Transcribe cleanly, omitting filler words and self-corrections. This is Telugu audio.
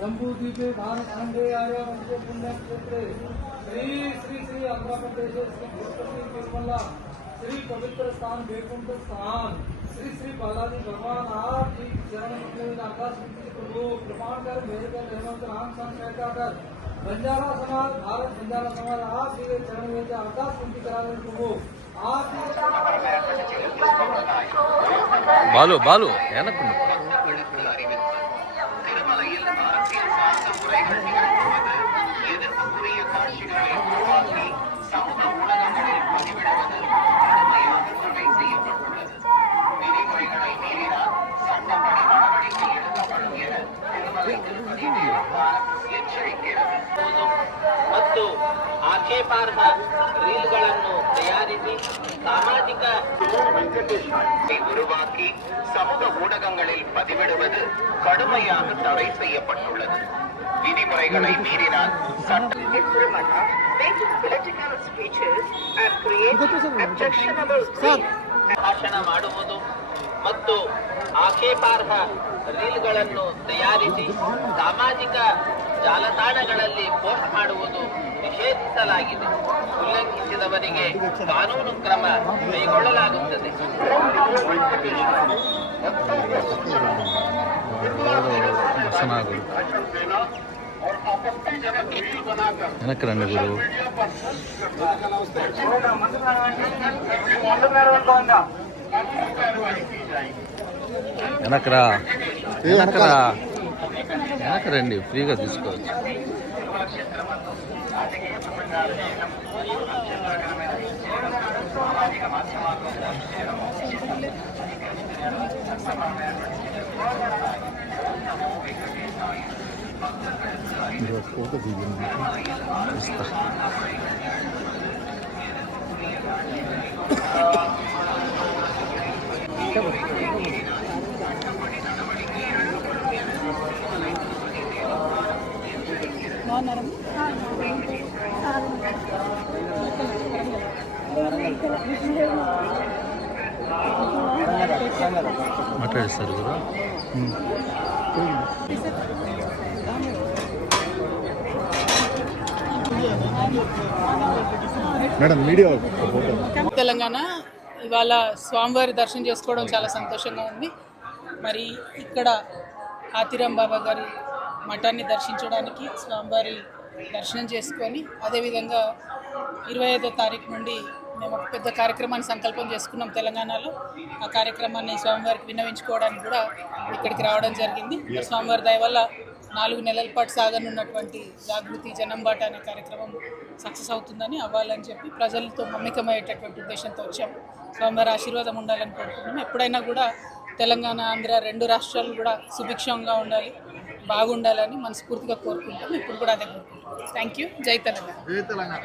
जम्बूद्वीपे भारतखण्डेयाय वंशे पुण्यक्षेत्रे श्री श्री श्री आंध्र प्रदेश श्री तिरुपति तिरुमला श्री पवित्र स्थान वैकुंठ स्थान श्री श्री बालाजी भगवान आप की चरण में आकाश प्रभु प्रमाण कर मेरे कर हेमंत राम संग कर बंजारा समाज भारत बंजारा समाज आप के चरण में आकाश पूर्ति करा प्रभु आप बालो बालो எதிர்ப்புக்குரிய காட்சிகளை உருவாக்கி சமூக ஊடகங்களில் பதிவிடுவது கடுமையாக தடை செய்யப்பட்டுள்ளது. விதிமுறைகளை மீறினால் சட்டப்படி நடவடிக்கை எடுக்கப்படும் என திருமலை திருப்பதி தேவஸ்தானம் ಎಚ್ಚರಿಕೆಯಿದೆ. ಮತ್ತು ಆಕ್ಷೇಪಾರ್ಹ ರೀಲ್ಗಳನ್ನು ತಯಾರಿಸಿ ಸಾಮಾಜಿಕ உருவாக்கி சமூக ஊடகங்களில் பதிவிடுவது கடுமையாக தடை செய்யப்பட்டுள்ளது. விதிமுறைகளை மீறினால் ಭಾಷಣ ಮಾಡುವುದು ಮತ್ತು ಆಕ್ಷೇಪಾರ್ಹ ರೀಲ್ಗಳನ್ನು ತಯಾರಿಸಿ ಸಾಮಾಜಿಕ ಜಾಲತಾಣಗಳಲ್ಲಿ ಪೋಸ್ಟ್ ಮಾಡುವುದು ನಿಷೇಧಿಸಲಾಗಿದೆ. ಉಲ್ಲಂಘಿಸಿದವರಿಗೆ ಕಾನೂನು ಕ್ರಮ ಕೈಗೊಳ್ಳಲಾಗುತ್ತದೆ. వెనక్కి రండి గురు. వెనకరా వెనకరా వెనక రండి, ఫ్రీగా తీసుకోవచ్చు. ఫోటో దిగింది మాట్లాడిస్తారు కదా. మేడం మీడియా తెలంగాణ ఇవాళ స్వామివారి దర్శనం చేసుకోవడం చాలా సంతోషంగా ఉంది. మరి ఇక్కడ ఆతిరాం బాబా గారి మఠాన్ని దర్శించడానికి స్వామివారి దర్శనం చేసుకొని అదేవిధంగా 25వ తారీఖు నుండి మేము ఒక పెద్ద కార్యక్రమాన్ని సంకల్పం చేసుకున్నాం తెలంగాణలో. ఆ కార్యక్రమాన్ని స్వామివారికి విన్నవించుకోవడానికి కూడా ఇక్కడికి రావడం జరిగింది. స్వామివారి దయ వల్ల 4 నెలల పాటు సాగనున్నటువంటి జాగృతి జనంబాట అనే కార్యక్రమం సక్సెస్ అవుతుందని, అవ్వాలని చెప్పి ప్రజలతో మమేకమయ్యేటటువంటి ఉద్దేశంతో వచ్చాము. స్వామివారి ఆశీర్వాదం ఉండాలని కోరుకుంటున్నాం. ఎప్పుడైనా కూడా తెలంగాణ ఆంధ్ర 2 రాష్ట్రాలు కూడా సుభిక్షంగా ఉండాలి, బాగుండాలని మనస్ఫూర్తిగా కోరుకుంటాం. ఇప్పుడు కూడా అదే కోరుకుంటాం. Thank you. జై తెలంగాణ.